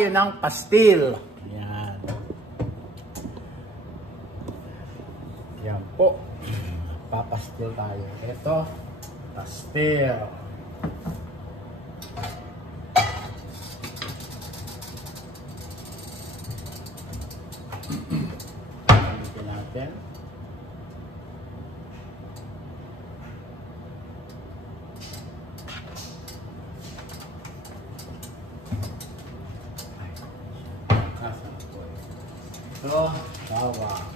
tayo ng pastil. Ayan. Yan po. Papastil tayo. Ito, pastil. Gamitin natin. So, bawang.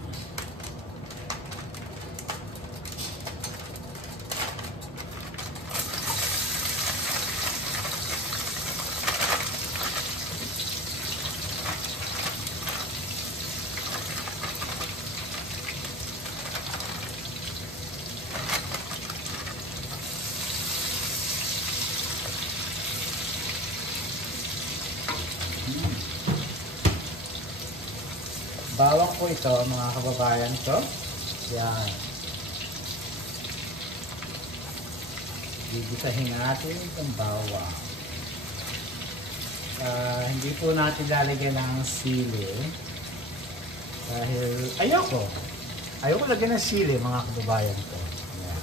Bawang po ito mga kababayan ko. Yan. Gigisahin natin itong bawang. Hindi po natin lalagyan ng sili. Dahil ayoko lagyan ng sili mga kababayan ko. Yan.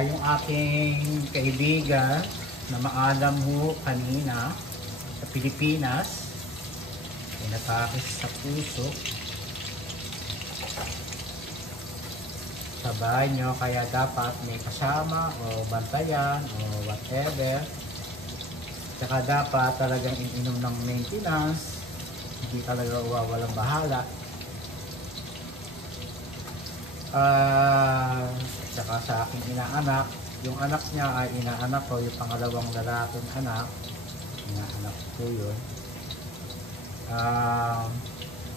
Yung aking kaibigan na maalam ho kanina sa Pilipinas ay natakis sa puso sa bahay nyo, kaya dapat may kasama o bantayan o whatever. Saka dapat talagang ininom ng maintenance, hindi talaga walang bahala. Saka sa aking inaanak, yung anak niya ay inaanak ko, yung pangalawang lalaking anak, inaanak ko yun.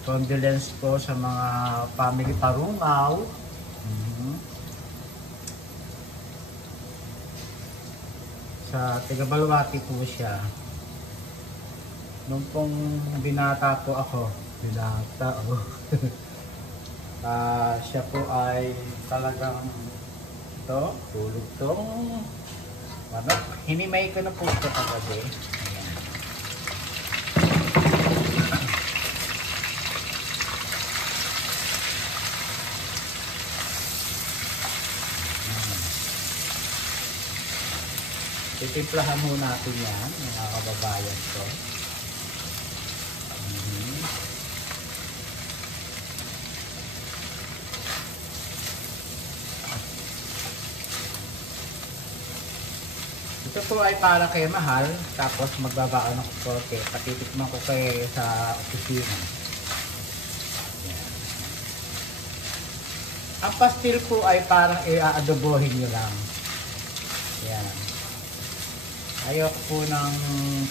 Condolence po sa mga family Parungaw. Sa Tigabalwati po siya. Nung pong binata po ako, siya po ay talagang ito, tulog tong manok. Hinimay ko na po ito kagabi. Titimplahan muna natin yan, mga kababayan ko. Ito po ay para kay Mahal, tapos magbabaon ako porque patitikman ko kay sa opisina. Yan. Ang pastil po ay parang i-adobohin nyo lang. Yan. Ayoko po ng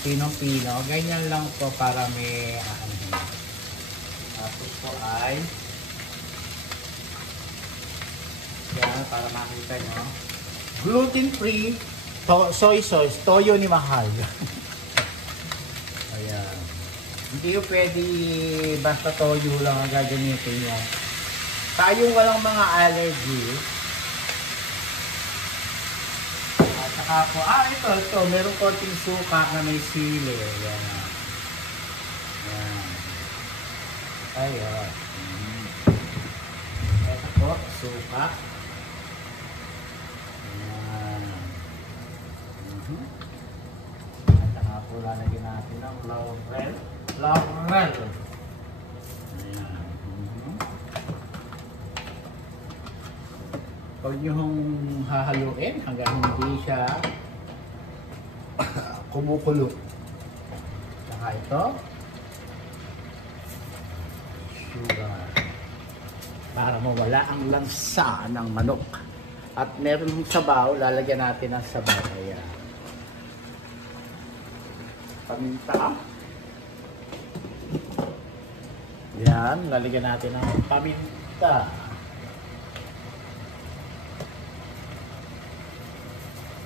pinong-pino, ganyan lang po para may tapos po ay yan, para makita nyo, gluten-free soy sauce, toyo ni Mahal. Ayan. Hindi yung pwede basta toyo lang ang gagamitin nyo. Tayong walang mga allergy. At saka po, ito, meron konting suka na may sili. Ayan. Ayan. Ayan. Ito po, suka. At saka po lalagyan natin ng laurel. Ayan. Huwag nyo hong hahaluin hanggang hindi siya kumukulo. Saka ito, sugar. Para mawala ang lansa ng manok. At meron ng sabaw, lalagyan natin ng sabaw. Ayan. Paminta. Yan, lalagyan natin ng paminta.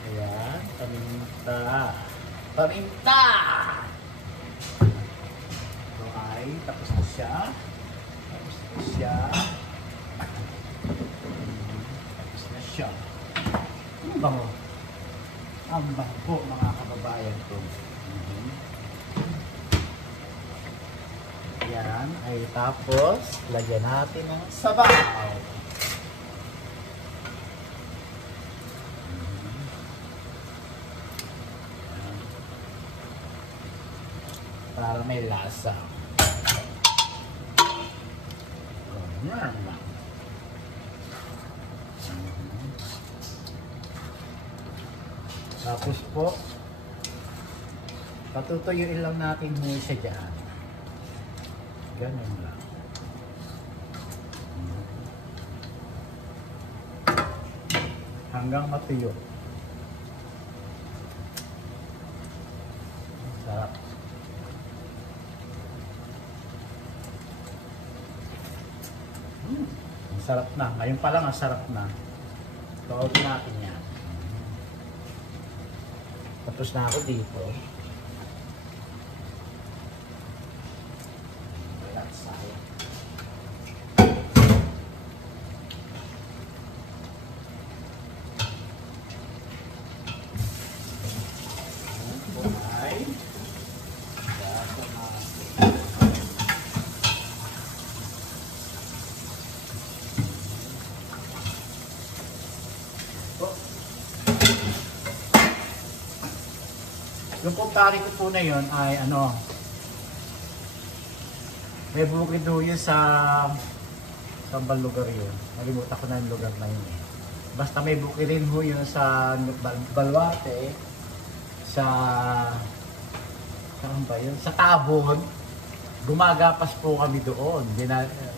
Ayan, paminta. Paminta! siya. Tapos na siya. Tapos na siya. Ang bango. Ang bango mga kababayan ko. Yan ay tapos lagyan natin ng sabaw. Para may lasa. Ganyan lang. Tapos po, patutuyuin lang natin muna siya dyan. Ganyan lang. Hanggang matuyo. Sarap. Ang sarap na. Ngayon pa lang ang sarap na. Tuwagin natin yan. Tapos na ako dito. Wala, sayang. Yung kumpare ko po na yun ay ano, may bukid ho yun sa bang lugar yun. Nalimutan ko na yung lugar na yun eh. Basta may bukid rin ho yun sa Balwate, saan ba yun? Sa Tabon. Gumagapas po kami doon.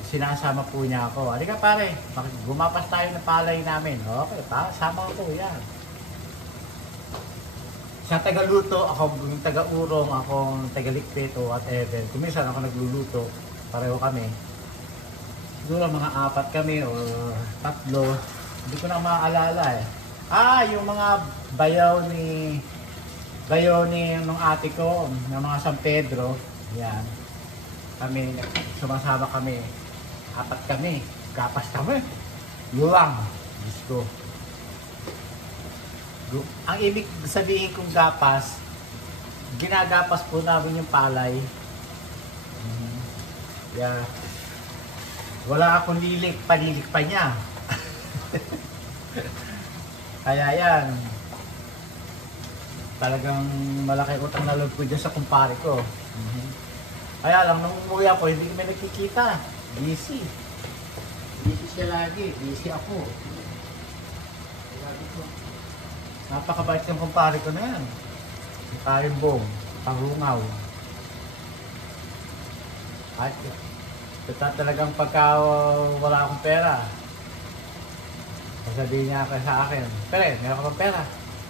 Sinasama po niya ako. Halika pare, gumapas tayo ng palay namin. Okay, sama ko yan. Sa tagaluto, ako yung taga-urong, akong taga-likpit o whatever. Kung minsan ako nagluluto, pareho kami. Siguro mga 4 kami o 3. Hindi ko na maaalala eh. Yung mga bayaw ni nung ate ko, ng mga San Pedro. Yan. Kami, sumasama kami. 4 kami. Gapas kami. Luwang. Diyos ko. Ang ibig sabihin kong gapas, ginagapas po namin yung palay. Yeah. Wala akong panilik pa niya. Kaya yan. Talagang malaki utang na loob ko dyan sa kumpare ko. Kaya lang, nung umuwi ako, hindi kami nagkikita. Busy. Busy siya lagi. Busy ako. Napakabait yung kumpare ko na yan. Karimbong, pangrungaw. At talagang pagka wala akong pera, sasabihin niya sa akin, "Pere, meron ka bang pera?"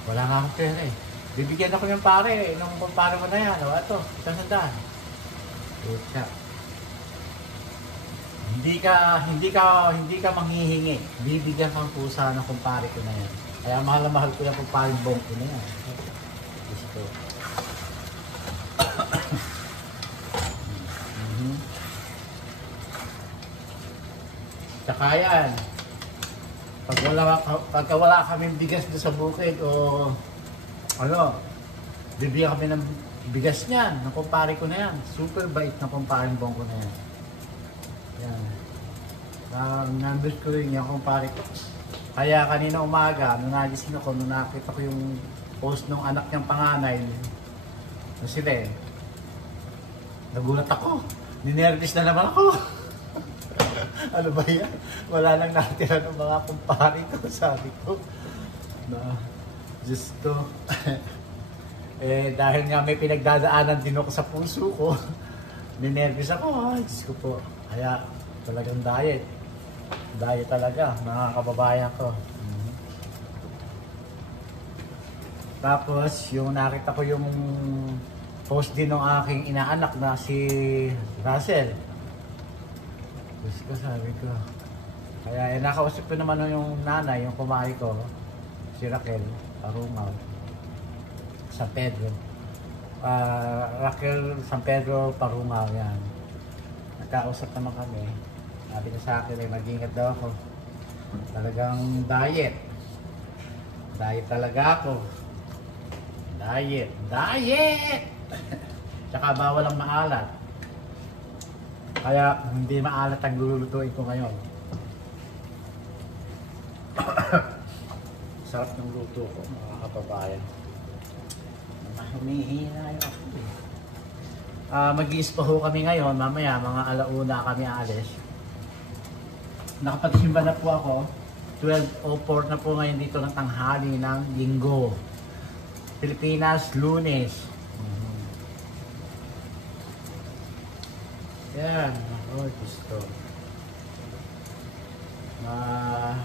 "Wala nga akong pera eh." Bibigyan ako ng pare, nung kumpare ko na yan. O ito, sandaan. Pucha. Hindi ka manghihingi. Bibigyan kang pusa ng kumpare ko na yan. Kaya mahal na mahal ko yung pagpalimbong ko na yan. Gusto. Tsaka yan, pagka wala kaming bigas doon sa bukid o ano, bibigyan kami ng bigas niyan, ng kumpare ko na yan. Super bait na kumparimbong ko na yan. Yan. Nandun ko rin yung kumpare ko. Kaya kanina umaga, nung nagising ako, nung nakita ko yung post ng anak niyang panganay, na si Len, nagulat ako. Ninervous na naman ako. Ano ba yan? Wala nang natira ng mga kumpare ko, sabi ko. Diyos ko. Dahil nga may pinagdadaanan din ako sa puso ko, ninervous ako. Diyos ko po. Kaya talagang diet. Diet talaga, mga kababayan ko. Tapos, yung nakita ko yung post din ng aking inaanak na si Russell. Diyos ko, sabi ko. Kaya nakausap ko naman yung nanay, yung kumahay ko, si Raquel, Arungaw, San Pedro. Raquel, San Pedro, Parungaw, yan. nagkausap naman kami. Sabi niya sa akin ay mag-ingat daw ako. Talagang diet. Diet talaga ako. Diet. Diet! Tsaka bawal ang maalat. Kaya hindi maalat ang lulutuin ko ngayon. Sarap ng luto ko, mga kababayan. Humihina yung ako. Mag-i-spa ho kami ngayon. Mamaya, mga alauna kami aalis. Nakapagsimba na po ako. 12:04 na po ngayon dito ng tanghali ng linggo. Pilipinas, Lunes. Yan. Oh, gusto.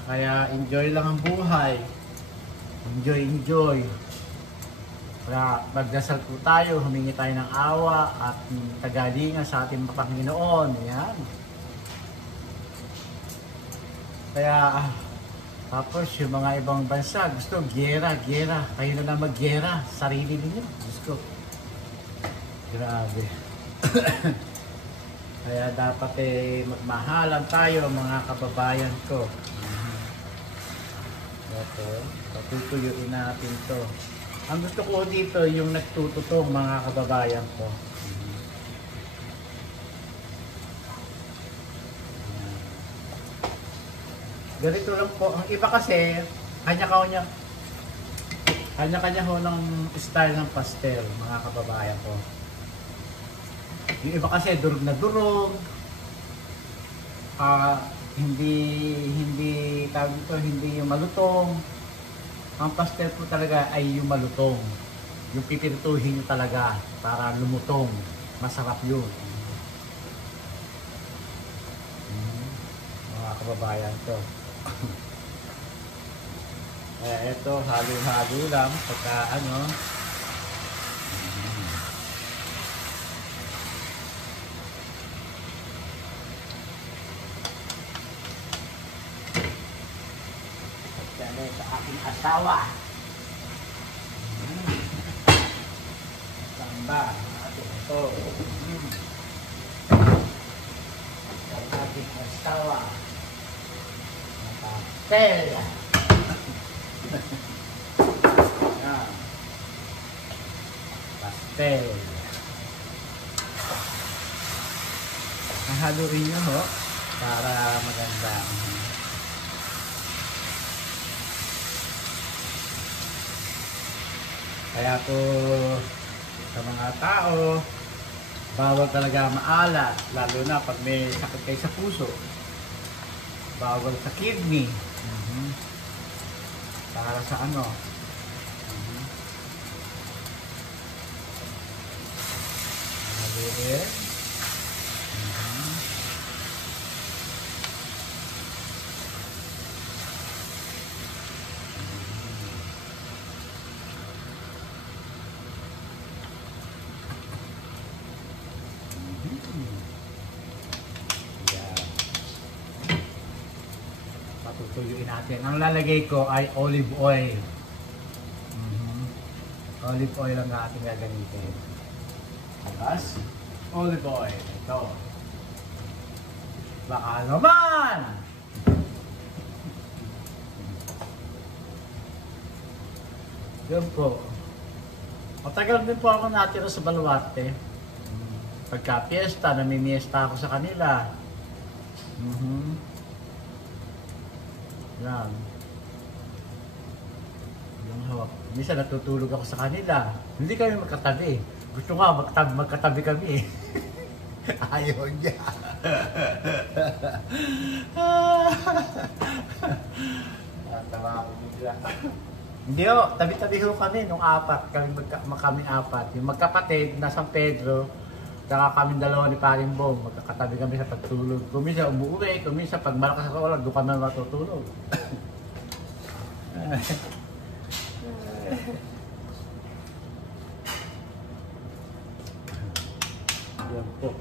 Kaya enjoy lang ang buhay. Enjoy, enjoy. Kaya magdasal po tayo, humingi tayo ng awa at kagalingan sa ating Panginoon. Yan. Kaya, tapos yung mga ibang bansa, gusto, gera. Kayo na lang mag-gera. Sarili ninyo. Gusto. Grabe. Kaya dapat magmahalan tayo, mga kababayan ko. Ito, patutuyuin natin to. Ang gusto ko dito, yung nagtututong, mga kababayan ko. Ganito lang po. Ang iba kasi, kanya-kanya ho ng style ng pastel, mga kababayan ko. Yung iba kasi durog na durog. Hindi tawag ito, hindi yung malutong. Ang pastel po talaga ay yung malutong. Yung pipirituhin nyo talaga para lumutong. Masarap yun. Mga kababayan ko. Kaya ito, halo-halo lang pagka ano. Sa aking asawa. Samba. Ito. Sa aking asawa. Pastel. Pastel. Hahaluin nyo ho para maganda. Kaya po sa mga tao, bawal talaga maalat, lalo na pag may sakit kayo sa puso. Bawal sa kidney. Para sa ano? Maliit. Patutuyuin natin. Ang lalagay ko ay olive oil. Olive oil ang ating gagamitin. Tapos, olive oil. Ito. Baka naman! Yun po. Matagal din po ako natira sa Baluarte. Pagka piyesta, namimiesta ako sa kanila. Yan. Yung hawak. Minsan natutulog ako sa kanila. Hindi kami magkatabi. Gusto nga magkatabi kami. Ayaw niya. Tawa ako bigla. Hindi o, tabi-tabi ho kami nung apat. Kami apat. Yung magkapatid na San Pedro, saka kami dalawa ni Paring Bong, magkakatabi kami sa pagtulog. Kung minsan umuwi, kung minsan pag malakas sa ulan, doon kami matutulog. Yan po.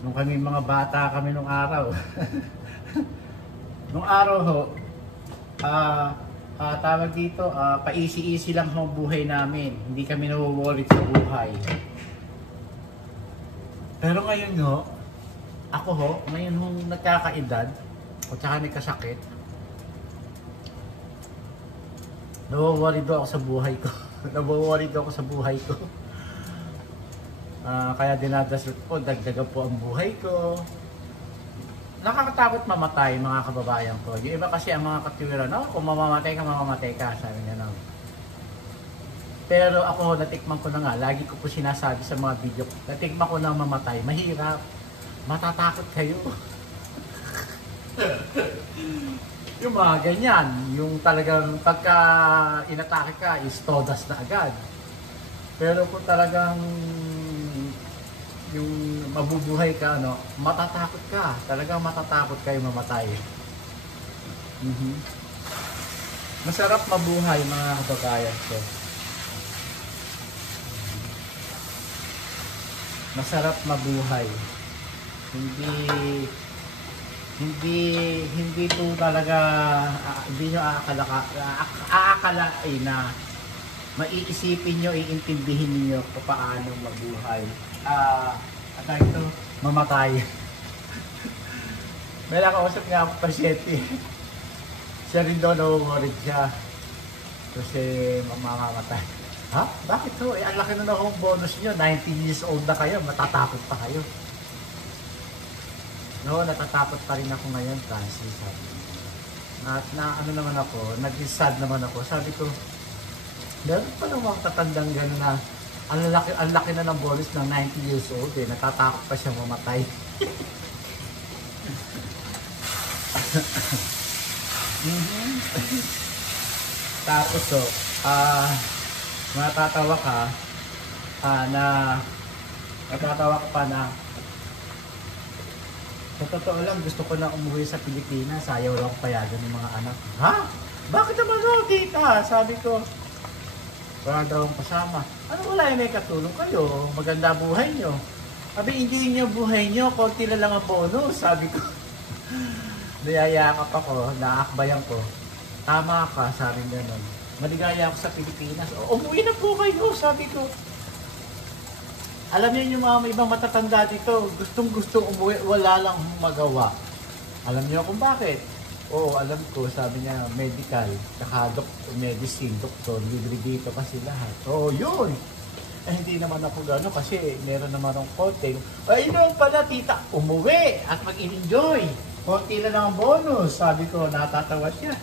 Nung kami mga bata kami nung araw. Nung araw ho, tawag dito, paisi-isi lang ho ang buhay namin. Hindi kami nawo-worry sa buhay. Pero ngayon ho, Ako ho, ngayon hong nagkakaedad, o tsaka nagkasakit, nawaworry daw ako sa buhay ko. Nawaworry daw ako sa buhay ko. Kaya dinadasal po, dagdagan po ang buhay ko. Nakakatakot mamatay, mga kababayan ko. Yung iba kasi ang mga katiwiran, no? Kung mamamatay ka, sabi niya, no? Pero ako, natikman ko na nga, lagi ko po sinasabi sa mga video, natikman ko na mamatay, mahirap, matatakot kayo. Yung mga ganyan, yung talagang pagka inatake ka, is todas na agad. Pero kung talagang yung mabubuhay ka, no, matatakot ka. Talagang matatakot kayo mamatay. Masarap mabuhay, mga kababayan ko. Masarap mabuhay. Hindi to talaga, hindi nyo aakalain na maiisipin nyo, iintindihin niyo kung paano mabuhay. At ito, mamatay. May nakausap nga ako pasyente. Siya rin daw nawaworried siya. Kasi mamamatay. Ha? Bakit to? Ang laki na akong bonus nyo. 19 years old na kayo. Matatakot pa kayo. No, natatakot pa rin ako ngayon, Francis. Sabi ko. Ano naman ako, nag-sad naman ako. Sabi ko, meron pa naman tatandang gano'n na ang laki na ng bonus ng 90 years old eh. Natatakot pa siya mamatay. Tapos matatawa ka natatawa ka pa na sa totoo lang, gusto ko na umuwi sa Pilipinas. Ayaw lang payagan ng mga anak. Ha? Bakit naman o, tita? Sabi ko, wala daw ang kasama. Ano wala yun, may katulong kayo. Maganda buhay nyo. Sabi, hindi nyo buhay nyo. Konti na lang ang bonus. Sabi ko. Nayayakap ako. Naakbayan ko. Tama ka, sabi nga nun. Maligaya ako sa Pilipinas. O, umuwi na po kayo, sabi ko. Alam niyo yung mga may ibang matatanda dito, gustong umuwi, wala lang magawa. Alam niyo kung bakit? Oo, alam ko, sabi niya, medical, saka medicine, doktor, libre dito kasi lahat. Oo, yun! Eh, hindi naman ako gano'n kasi meron naman akong konti. Ay, noon pala, tita, umuwi at mag-enjoy. Konti na lang ang bonus, sabi ko, natatawa siya.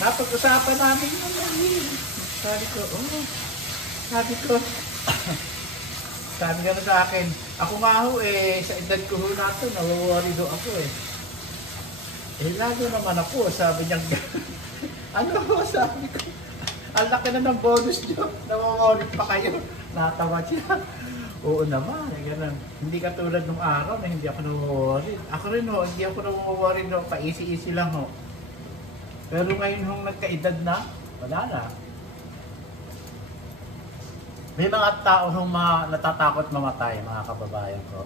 Napag-usapan namin yun. Sabi ko, sabi nga sa akin, ako nga ho sa edad ko ho nato, nawaworry do ako eh. Lalo naman ako, sabi niya, ano ho, sabi ko, ang laki na ng bonus nyo, nawaworry pa kayo. Natawa siya. Oo naman, ganun. Hindi katulad nung araw na hindi ako nawaworry. Ako rin ho, hindi ako nawaworry do, pa-easy-easy lang ho. Pero ngayon hong nagkaedad na, wala na. May mga tao hong natatakot mamatay, mga kababayan ko.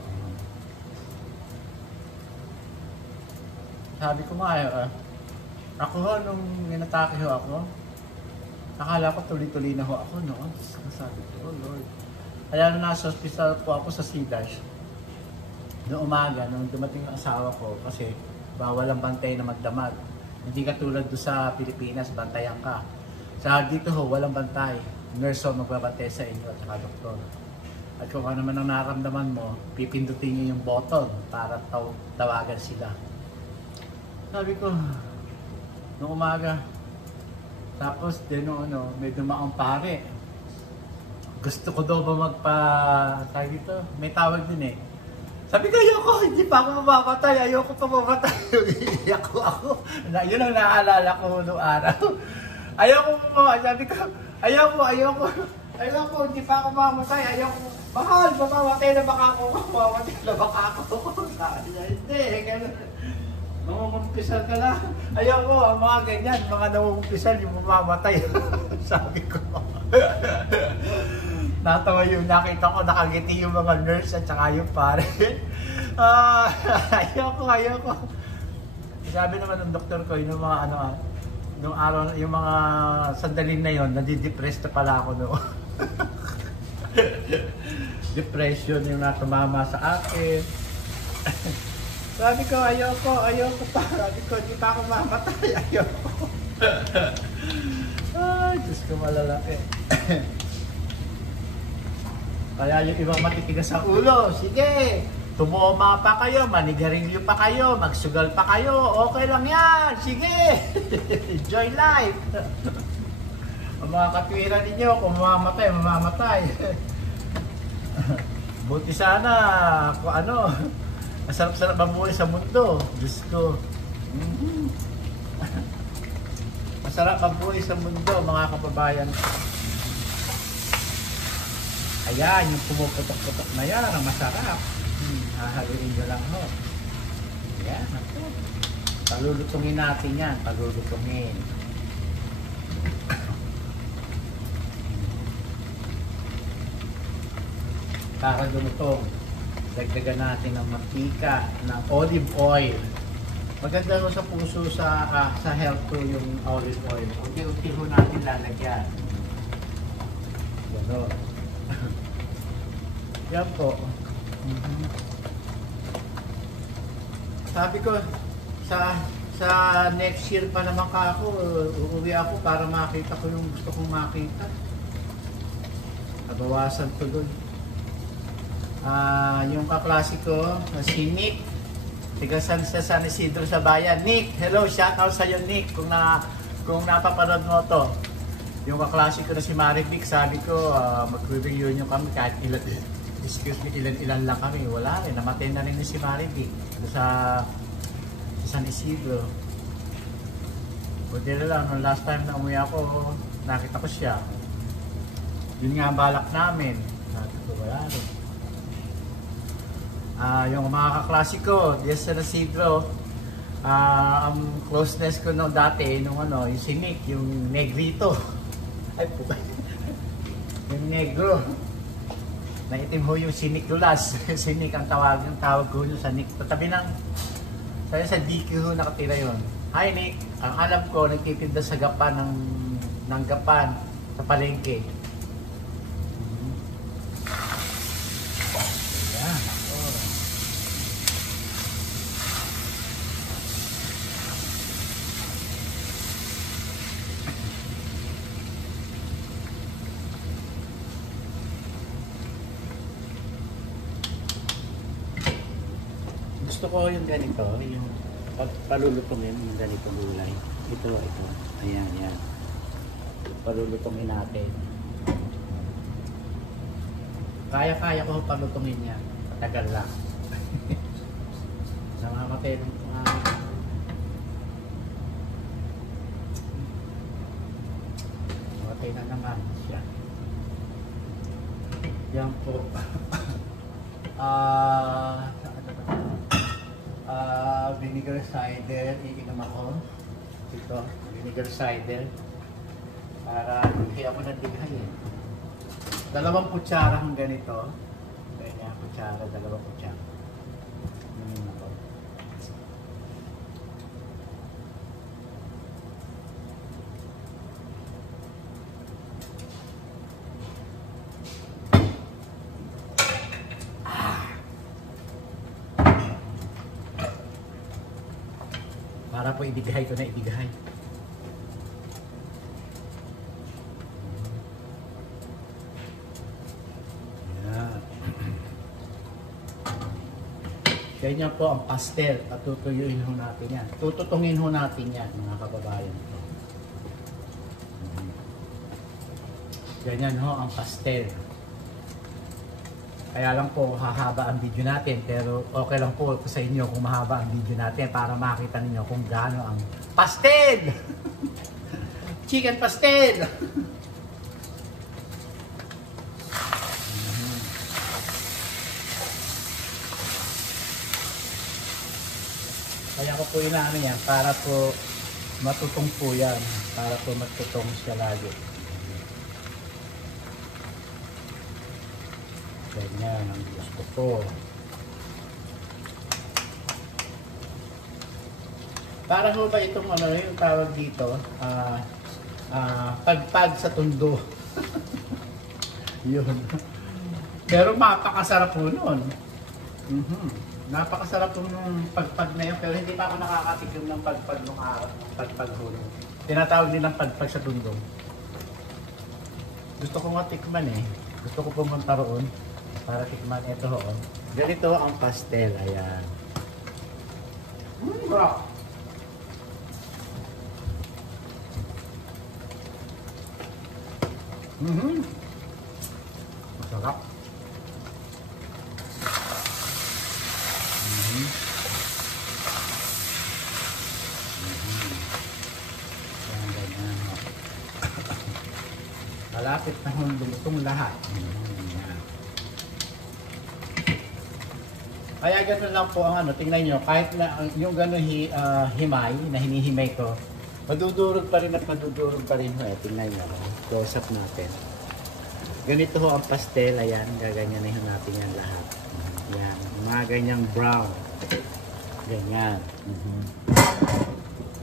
Sabi ko nga, ako ho, nung inatake ho ako, akala ko tuloy-tuloy na ho ako noon. Sabi ko, oh Lord. Kaya nung nasa hospital po ako sa C-Dash, noong umaga, nung dumating ang asawa ko, kasi bawal ang bantay na magdamag. Hindi katulad doon sa Pilipinas, bantayan ka. Sa dito ho, walang bantay. Nurse ho, magbabantay sa inyo at saka doktor. At kung ano man ang nararamdaman mo, pipindutin nyo yung button para tawagan sila. Sabi ko, noong umaga, tapos din may dumaang pare. Gusto ko daw ba tayo dito? May tawag din eh. Sabi ko, ayoko, hindi pa ako mamamatay, ayoko pa mamatay. Iiyak ko ako. Yun ang naalala ko noong araw. Ayoko sabi ko, ayoko, hindi pa ako mamatay, ayoko. Mahal, mamamatay na baka ako, mamamatay na baka ako. Sabi niya, hindi, gano'n. Namumumpisal ka lang. Ayoko, ang mga ganyan, mga namumumpisal, yung mamamatay. Sabi ko. Natawa yung nakita ko, nakangiti yung mga nurse at saka yung pare. Ayoko. Sabi naman ng doktor ko, yung mga nung araw, yung mga sandalin na yon, nadidepress na pala ako noon. Depression yung natumama sa akin. Sabi ko, ayoko pa. Sabi ko, hindi pa ako mamatay. Ayoko. Ay, Diyos ko malalaki. Kaya yung ibang matitigas sa ulo, sige, tumoma pa kayo, manigarilyo pa kayo, magsugal pa kayo, okay lang yan, sige. Enjoy life. Ang mga katwiran ninyo, kung mamamatay, mamamatay. Buti sana, kung ano, masarap-sarap mabuhay sa mundo. Diyos ko. Masarap mabuhay sa mundo, mga kababayan. Ayan, yung pumuputok-putok na yan, ang masarap. Hahaluin nyo lang ho. Ayan, ako. Palulutungin natin yan, palulutungin. Para lumutong, dagdagan natin ng mantika, ng olive oil. Maganda ho sa puso, sa health ko yung olive oil. Unti-unti ho natin lalagyan. Yan ho. Yan po. Sabi ko, sa next year pa naman ka ako, uuwi ako para makita ko yung gusto kong makita. Nabawasan ko doon. Yung kaklase ko, si Nick, tiga sa San Isidro sa bayan. Nick, hello, shout out sa'yo Nick, kung napapanood mo to. Yung kaklase ko na si Marivic, sabi ko, mag-reunion kami kahit ilan lang kami. Wala rin, namatay na rin si Marivic sa San Isidro. Buti na lang, nung last time na umuwi ako, nakita ko siya. Yun nga ang balak namin. Sabi ko, wala rin. Yung mga kaklasiko, diyan sa Isidro, ang closeness ko nung dati, yung si Nick, yung negrito. Ay po, yung negro. Naitim ho yung si Nicolas. Si Nick ang tawag ko yun sa Nick. Patabi ng, sa DQ ho nakatira yun. Hi Nick, ang alam ko, nagtitinda sa gapan ng gapan sa palengke. Gusto ko yung ganito, yung palulutungin yung ganito gulay. Ito. Ayan, yan. Palulutungin natin. Kaya ko palutungin yan. Patagal lang. Namamatay ng namatay na naman siya. Yan po. Vinegar cider, iinom ako. Ito, vinegar cider. Para dighay ako ng dighay eh. 2 kutsara ng ganito. Ganyan, kutsara, 2 kutsara. Iinom ako. Para po idighay ko na idighay. Yan. Ganyan po ang pastel. Patutuyuin ho natin yan. Tututungin ho natin yan, mga kababayan. Ganyan ho ang pastel. Kaya lang po hahaba ang video natin, pero okay lang po sa inyo kung mahaba ang video natin para makita niyo kung gaano ang pastel! Chicken pastel! Kaya ko po inaano yan para po matutong po yan. Para po matutong siya lagi. Ganyan ang gusto ko. Para ho ba itong yung tawag dito? Pagpag sa tundo. Yun. Pero mapakasarap po nun. Napakasarap ng pagpag na yun, pero hindi pa ako nakakatikim ng pagpag nung araw, pagpag hulong. Tinatawag nilang pagpag sa Tundong. Gusto ko nga tikman eh. Gusto ko pumunta roon para tikman ito hoon. Ganito ang pastel, ayan. Bro. Masarap. Malapit na lumutong lahat. Kaya gano'n lang po ang ano, tingnan nyo, kahit na yung gano'n himay, na hinihimay ko, madudurog pa rin at madudurog pa rin ho. Tingnan nyo, close up natin. Ganito ho ang pastel, ayan, gaganyanin natin yan lahat. Yan, mga ganyang brown. Ganyan.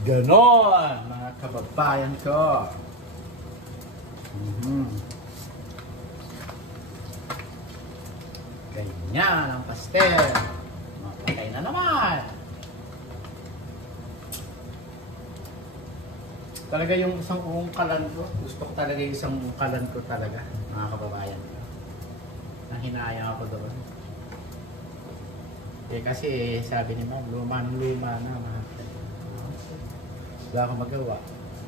Ganon, mga kababayan ko. Ganyan ang pastel. Mapatay na naman. Talaga yung isang ungkalan ko. Gusto ko talaga yung isang ungkalan ko talaga, mga kababayan. Nahinayang ako doon. Eh kasi sabi ni Ma'am, luma na mga. Wala akong magawa.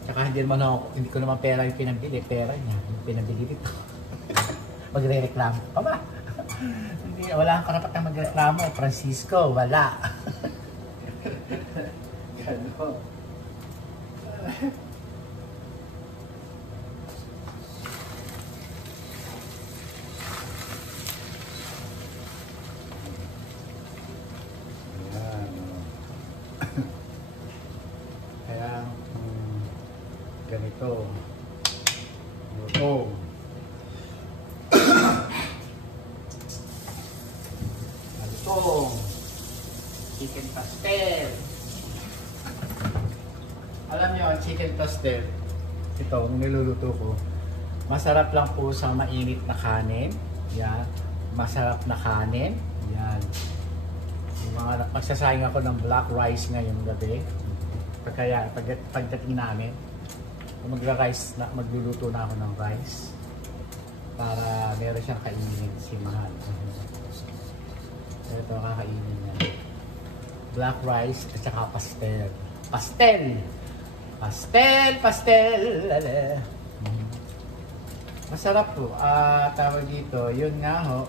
Tsaka hindi ko naman pera yung pinabili. Pera niya, yung pinabili dito. Magre-reklamo pa ba? Hindi, wala kang karapatang magreklamo. Francisco, wala. Gano'n. Kaya, ganito. Lutong. Lutong. Chicken pastel. Alam nyo, ang chicken pastel, ito, niluluto ko, masarap lang po sa mainit na kanin. Yan. Masarap na kanin. Yan. Yung mga, magsasayang ako ng black rice ngayong gabi. Kaya pagdating namin, magluluto na ako ng rice para meron siyang kainin si Mahal. Ito kakainin niya. Black rice at saka pastel. Pastel! Pastel! Pastel! Masarap po. Tawag dito, yun nga ho.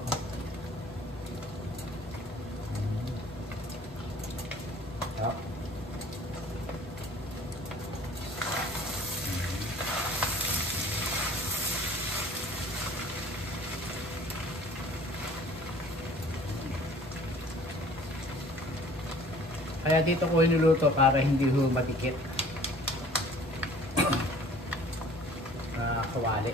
Kaya dito ko niluluto para hindi ho madikit. Kawali.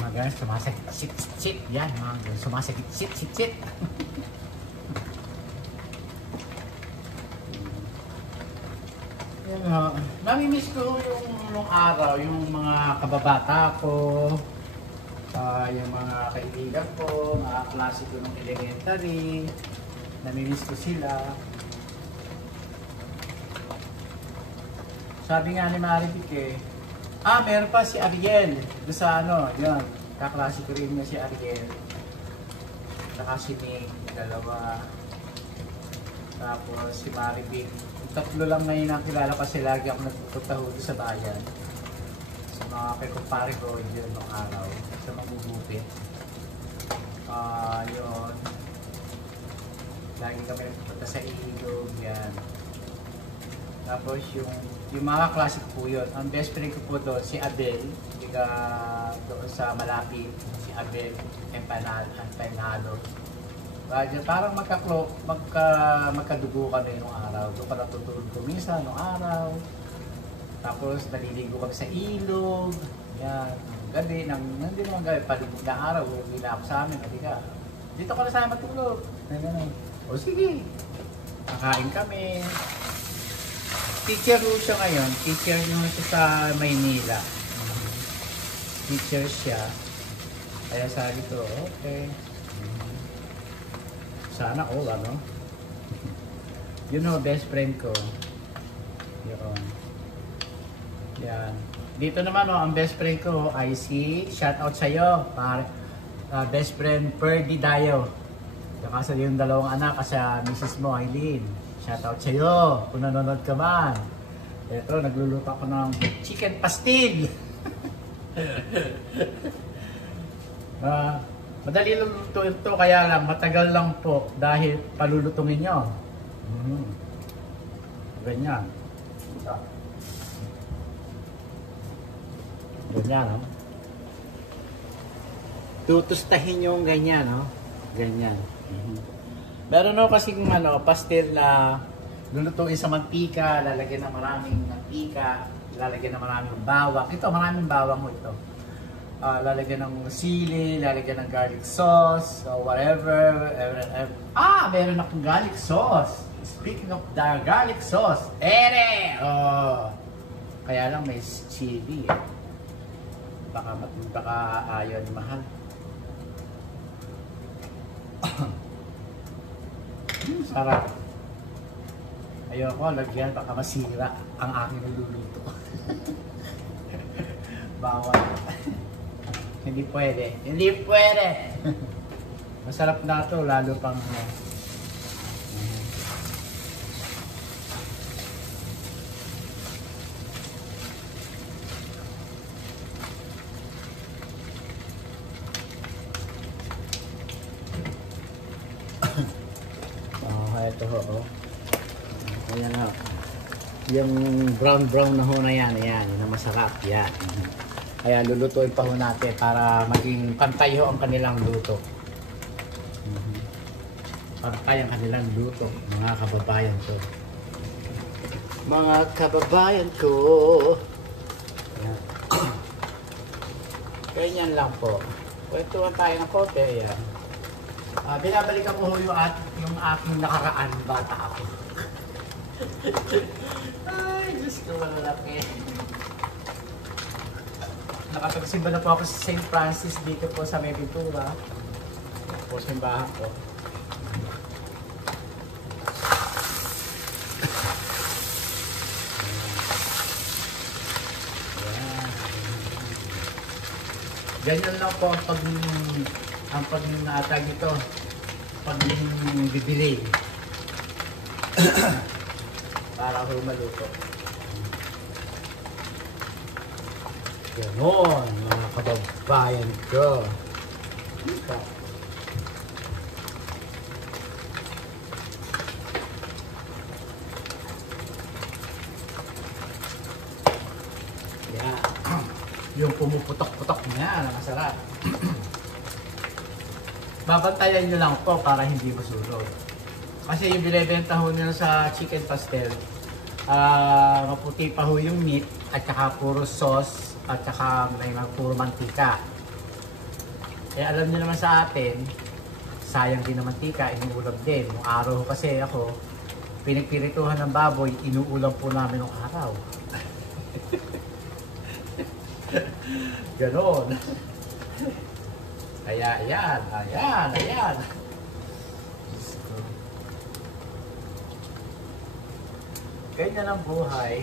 Mga ganun, sumasakit-sit. Yan, mga ganun, sumasakit-sit. Namimiss ko yung araw, yung mga kababata ko, yung mga kaibigan ko, mga klase ko ng elementary. Namimiss ko sila. Sabi nga ni Maribik meron pa si Ariel. Doon sa yun, kaklase ko rin niya si Ariel. Saka si Nick, dalawa. Tapos si Maribik. Tatlo lang ngayon ang kilala kasi lagi ako nagpupunta doon sa bayan. Sa mga kumpare ko yun nung araw. Sa magugupit. Yun. Lagi kami nagpupunta sa ilog, yan. Tapos yung mga classic po yun. Ang best friend ko po doon, si Abel. Doon sa malapit, si Abel Empanalo. Parang magkadugo kami nung araw. Doon pa natutulog kumisa nung araw. Tapos naliligo kami sa ilog. Yan. Gabi, hindi naman gabi, palibog na araw. Hindi na ako sa amin. Dito ka na sa amin matulog. O sige. Nakain kami. Teacher po siya ngayon. Teacher nyo siya sa Maynila. Teacher siya. Kaya sabi ko, okay. Sana all, ano? Yun know, best friend ko. Yun. Yan. Dito naman, oh, ang best friend ko ay si, shout out sa'yo, best friend Ferdy Dayo. Saka sa yung dalawang anak, kasi Mrs. mo, Eileen. Shout out sa'yo, kung nanonood ka man. Ito, nagluluto ako ng chicken pastil. Madali lang luto ito, kaya lang matagal lang po dahil palulutungin nyo. Ganyan. Ganyan, no? Tutustahin yung ganyan, no? Ganyan. Meron no kasi kung ano, pastil na lulutuin sa mantika, lalagyan ng maraming mantika, lalagyan ng maraming bawang. Ito, maraming bawang mo ito. Lalagyan ng sili, lalagyan ng garlic sauce, or whatever. Meron akong garlic sauce. Speaking of the garlic sauce, ere! Oh, kaya lang may chili eh. Baka ayaw ni mahal. Sarap. Ayoko, lagyan, baka masira ang aking niluluto. Bawal. Hindi pwede. Hindi pwede! Masarap na ito, lalo pang... ito ho. Ayan ho. Yung brown na ho na yan. Ayan, na masarap. Yan. Kaya lulutuin pa ho natin para maging pantay ho ang kanilang luto. Pantay ang kanilang luto, mga kababayan ko. Mga kababayan ko. Ayan. Ganyan lang po. Kwentuhan tayo ng kote. Ayan. Binabalikan ko yung aking nakaraan bata ako. Ay, Diyos ko, malalaki. Nakapagsimba na po ako sa St. Francis dito po sa May Pintura. Po simbahan ko. Ganyan lang po ang pag-naatag ito, pag-bibili para ako maluto. Ganon, mga kababayan ko. Yeah. Yung pumuputok-putok niya, masarap. Babantayan nyo lang po para hindi masulog. Kasi yung binibenta ho nila sa chicken pastel, maputi pa ho yung meat at saka puro sauce at saka may puro mantika. Eh alam niyo naman sa atin, sayang din ang mantika, inuulam din. Nung araw kasi ako, pinagpirituhan ng baboy, inuulam po namin nung araw. Ganon. Kaya ayan. Ganyan ang buhay.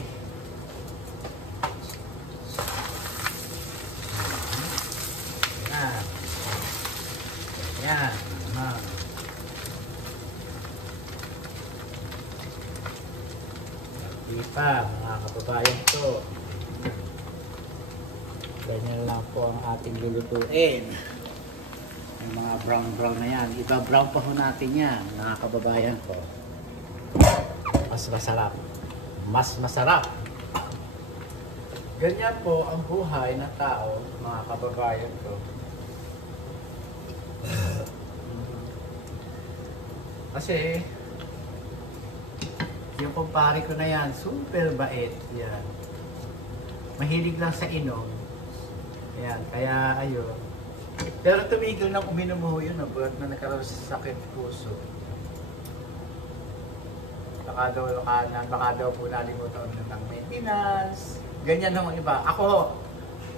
Ayan. Di pa, mga kababayan ko. Ganyan lang po ang ating lulutuin. Yung mga brown na yan. Iba brown pa ho natin yan, mga kababayan ko. Mas masarap. Mas masarap. Ganyan po ang buhay ng tao, mga kababayan ko. Kasi, yung kumpare ko na yan, super bait. Yan. Mahilig lang sa inom. Yan, kaya ayun. Pero tumigil nang uminom ho yun, buhat na nagkaroon sa sakit puso. Baka daw po nalimutan ng maintenance. Ganyan ho iba. Ako,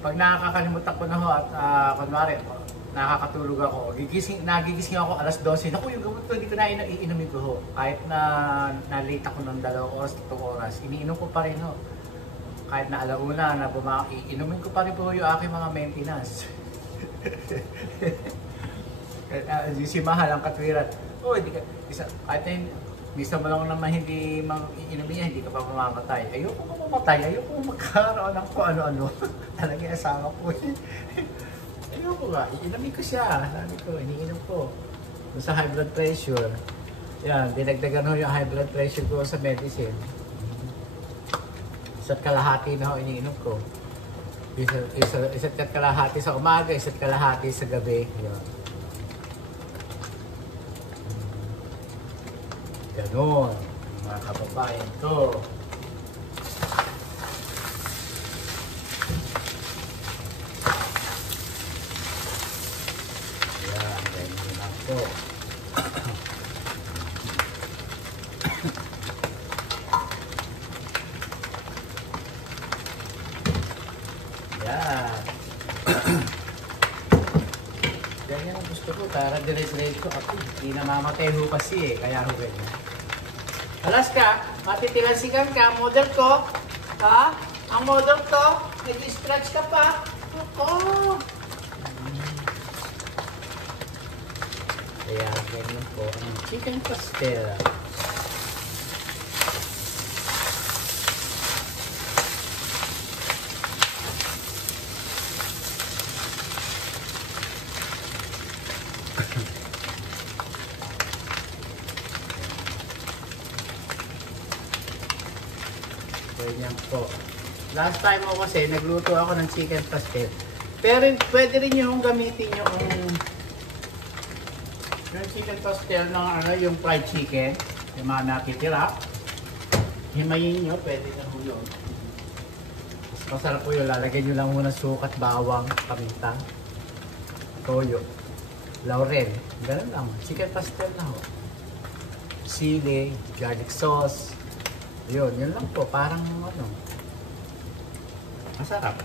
pag nakakalimutan ko na ho at kunwari, nakakatulog ako. Nagigising ako alas 12. Naku, yung gamot ko, hindi ko na iinumin ko ho. Kahit na na-late ako ng 2 oras, 3 oras, iniinom ko pa rin ho. Kahit na alauna na iinumin ko pa rin po yung aking mga maintenance. Si mahal ang katwiran. Oh, hindi ka, kahit na misa mo lang naman hindi iinumin niya, hindi ka pa mamamatay. Ayoko pa mamatay, ayoko magkaroon ng kung ano-ano. Talaga yung asawa ko. Ayoko nga, iinumin ko siya. Sabi ko, iniinom ko. Sa high blood pressure. Yan, dinagdagan ho yung high blood pressure ko sa medicine. Isa't kalahati na ho iniinom ko. Isa't kalahati sa umaga, isa't kalahati sa gabi. Yan. Ganon, mga kababayan ko. Yan, ganyan lang po. Yan. Ganyan ang gusto ko, para dire-diretso ko ako. Hindi namamatay ho kasi kaya ho ganyan. Alas ka, matitilansikan ka, model ko. Ha? Ang model ko, nag-stretch ka pa. Ako. Kaya ganyan po ang chicken pastel. Ganyan po. Last time mo kasi, nagluto ako ng chicken pastel. Pero pwede rin yung gamitin yung chicken pastel ng yung fried chicken. Yung mga nakitira. Himayin nyo, pwede na ho yun. Masarap po yun. Lalagyan nyo lang muna sukat, bawang, paminta, toyo, laurel. Ganun lang. Chicken pastel na ho. Sili, garlic sauce. Yun lang po. Parang ano. Masarap.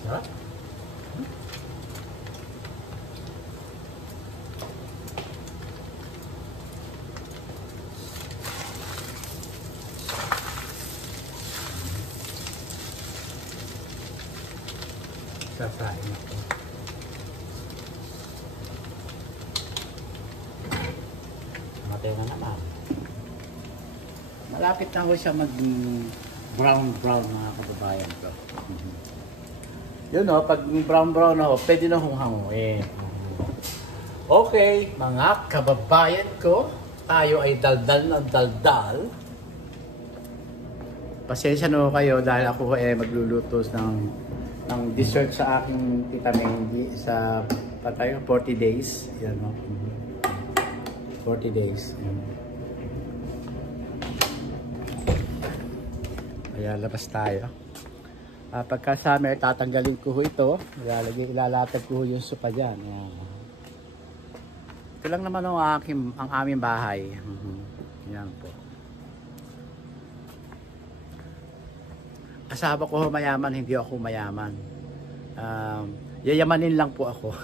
Masarap. Sasain ako. Matay na naman. Malapit na ako siya mag brown mga kababayan ko. Yun o, pag brown ako, pwede na hong hanguin. Okay, mga kababayan ko, tayo ay daldal na daldal. Pasensya na kayo dahil ako magluluto ng dessert sa aking tita Mendy sa patayo 40 days. Yan o. 40 days. Yan. Kaya labas tayo. Pagka summer, tatanggalin ko ito. Ilalatag ko yung sopa dyan. Yan. Ito lang naman ang aming bahay. Yan po. Asawa ko mayaman, hindi ako mayaman. Yayamanin lang po ako.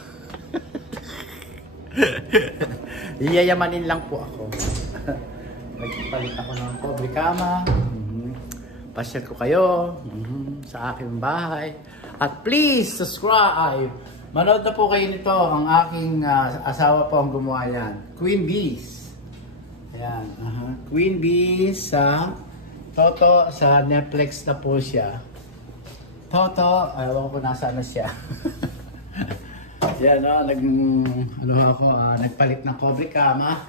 Yayamanin lang po ako. Nagpalit ako ng cobre kama. Pasyal ko kayo sa aking bahay. At please subscribe. Manood na po kayo nito. Ang aking asawa po ang gumawa yan. Queen Bees. Ayan. Queen Bees sa Toto, sa Netflix na po siya. Toto, ayaw ko nasaan na siya. Yan nagpalit ng cobre kama.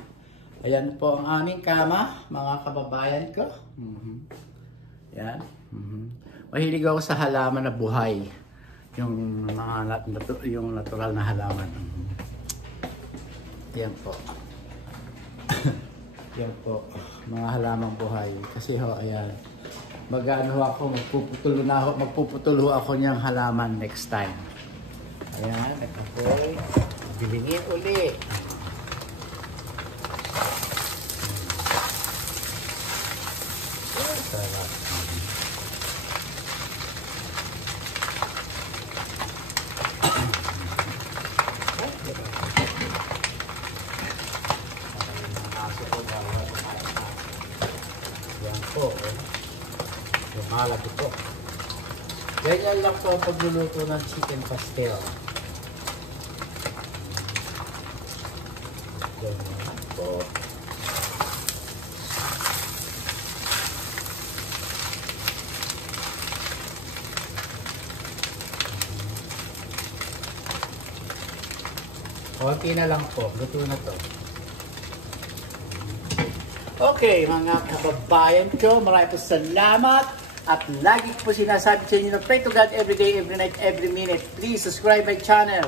Ayan po ang aming kama, mga kababayan ko. Yan. Mahilig ako sa halaman na buhay. Yung natural na halaman. Yan po. Yan po, mga halamang buhay. Kasi ayan, magpuputulo ako niyang halaman next time. Ayan, nakapoy. Bilingin uli. Sarap. po. Lumalag ito. Ganyan lang po ang pagluluto ng chicken pastel. Ganyan lang po. Konti na lang po. Luto na to. Okay, mga kababayan ko, maraming po salamat. At lagi po sinasabi sa inyo na pray to God every day, every night, every minute. Please subscribe my channel.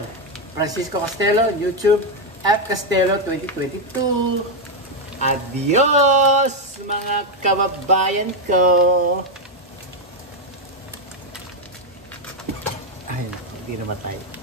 Francisco Castelo, YouTube, F Castelo 2022. Adios, mga kababayan ko. Ay, hindi naman tayo.